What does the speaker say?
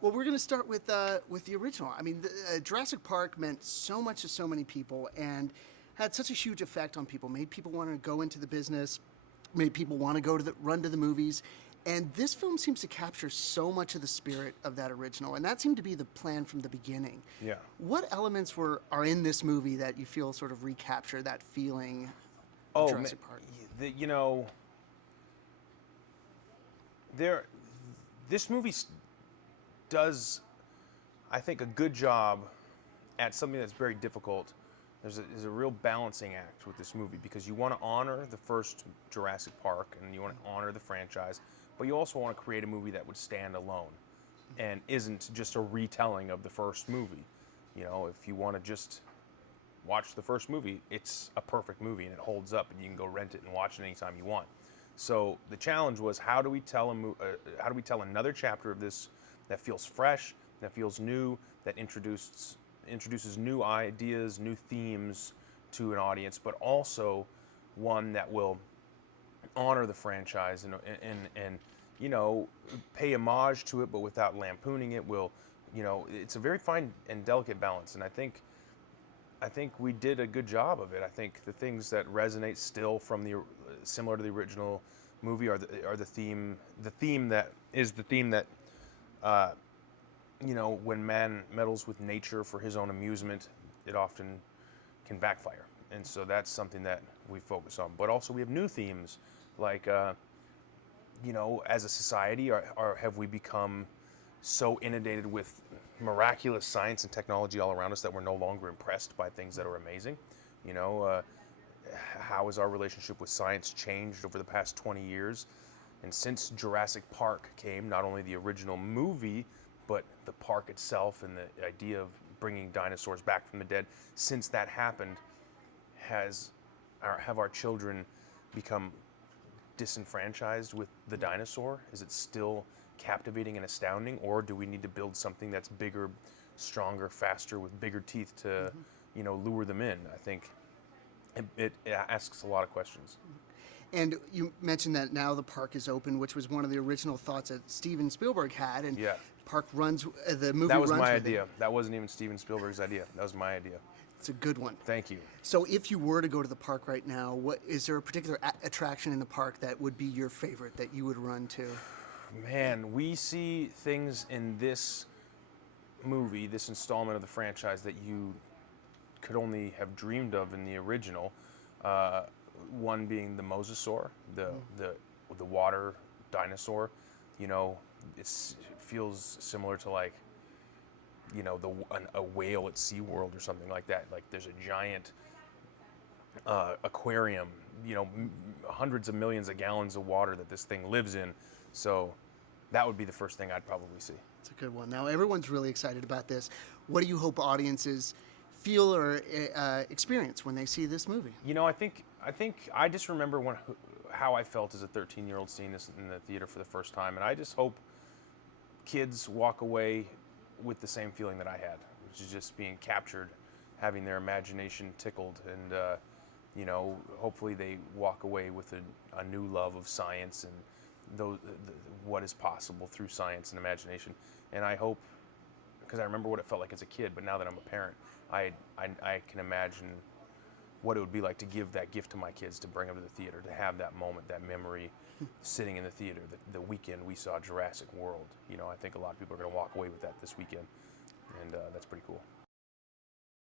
Well, we're going to start with the original. I mean, Jurassic Park meant so much to so many people and had such a huge effect on people. Made people want to go into the business, made people want to run to the movies. And this film seems to capture so much of the spirit of that original, and that seemed to be the plan from the beginning. Yeah. What elements are in this movie that you feel sort of recapture that feeling of Oh, Jurassic Park? you know, there. This movie does, I think, a good job at something that's very difficult. There's a real balancing act with this movie because you want to honor the first Jurassic Park and you want to honor the franchise, but you also want to create a movie that would stand alone and isn't just a retelling of the first movie. You know, if you want to just watch the first movie, it's a perfect movie and it holds up and you can go rent it and watch it anytime you want. So the challenge was how do we tell another chapter of this that feels fresh, that feels new, that introduces new ideas, new themes to an audience, but also one that will honor the franchise and you know, pay homage to it, but without lampooning it. Will, you know, it's a very fine and delicate balance, and I think we did a good job of it. I think the things that resonate still from the similar to the original movie are the theme that you know, when man meddles with nature for his own amusement, it often can backfire. And so that's something that we focus on. But also we have new themes, like, you know, as a society, have we become so inundated with miraculous science and technology all around us that we're no longer impressed by things that are amazing? You know, how has our relationship with science changed over the past 20 years? And since Jurassic Park came, not only the original movie, but the park itself and the idea of bringing dinosaurs back from the dead, since that happened, have our children become disenfranchised with the dinosaur? Is it still captivating and astounding, or do we need to build something that's bigger, stronger, faster, with bigger teeth to, you know, lure them in? I think it asks a lot of questions. And you mentioned that now the park is open, which was one of the original thoughts that Steven Spielberg had. And Yeah. park runs the movie. That was runs my with idea. it. That wasn't even Steven Spielberg's idea. That was my idea. It's a good one. Thank you. So, if you were to go to the park right now, what is there a particular attraction in the park that would be your favorite that you would run to? Man, we see things in this movie, this installment of the franchise, that you could only have dreamed of in the original. One being the mosasaur, the water dinosaur. You know, it feels similar to, like, you know, a whale at SeaWorld or something like that. Like there's a giant aquarium, you know, hundreds of millions of gallons of water that this thing lives in. So that would be the first thing I'd probably see. It's a good one. Now everyone's really excited about this. What do you hope audiences feel or experience when they see this movie? You know, I think I just remember how I felt as a 13-year-old seeing this in the theater for the first time, and I just hope kids walk away with the same feeling that I had, which is just being captured, having their imagination tickled, and you know, hopefully they walk away with a new love of science and what is possible through science and imagination. And I hope, because I remember what it felt like as a kid, but now that I'm a parent, I can imagine what it would be like to give that gift to my kids, to bring them to the theater, to have that moment, that memory, sitting in the theater. The weekend we saw Jurassic World, you know, I think a lot of people are going to walk away with that this weekend, and that's pretty cool.